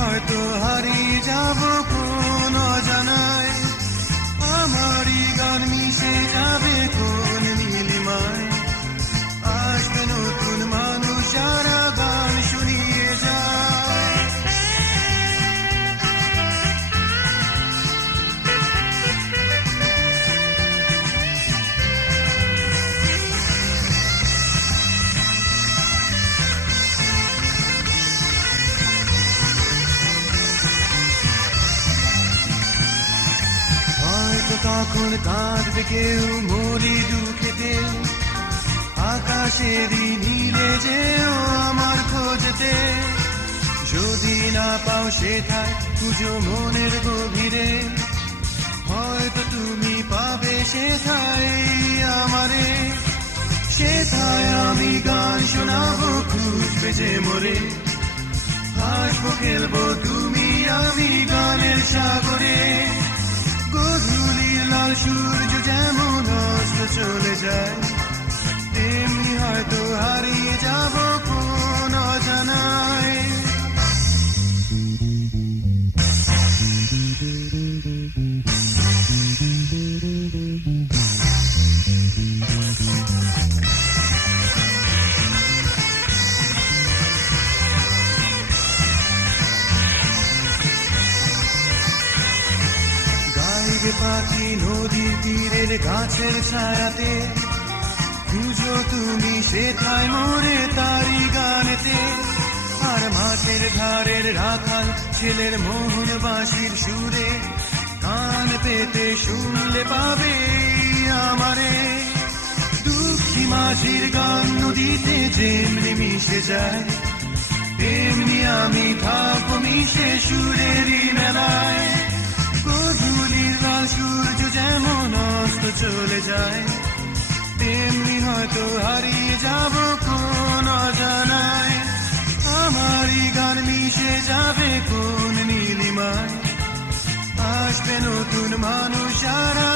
হয়তো হারিয়ে যাব কোন অজানায়, আমারই গান মিশে যাবে কোন নীলিমায়। আসবে নতুন মানুষ যারা গান শুনিয়ে যায়। হয়তো তখন কাঁদবে কেউ মরি দুঃখেতে, আকাশেরই নীলে যেও আমার খোঁজতে। যদি না পাও সেথায় খুঁজো মনের গভীরে, হয়তো তুমি পাবে সেথায় আমারে। সেথায় আমি গান শোনাবো খুঁজবে যে মোরে, হাসবো খেলবো তুমি আমি গানের সাগরে। গধূলির লাল সূর্য যেমন অস্ত চলে যায়, তেমনি হয়তো হারিয়ে যাব কোন অজানায়। গাইবে পাখি নদীর তীরের গাছের ছায়াতে, খুঁজো তুমি সেথায় মোরে তারি গানেতে। আর মাঠের ধারের রাখাল ছেলের মোহন বাঁশির সুরে, কান পেতে শুনলে পাবে আমারে। দুঃখী মাঝির গান নদীতে যেমনি মিশে যায়, তেমনি আমি থাকবো মিশে সুরেরই মেলায়। গধূলির লাল সূর্য যেমন অস্ত চলে যায়, তেমনি হয়তো হারিয়ে যাব কোন অজানায়। আমারই গান মিশে যাবে কোন নীলিমায়, আসবে নতুন মানুষ সারা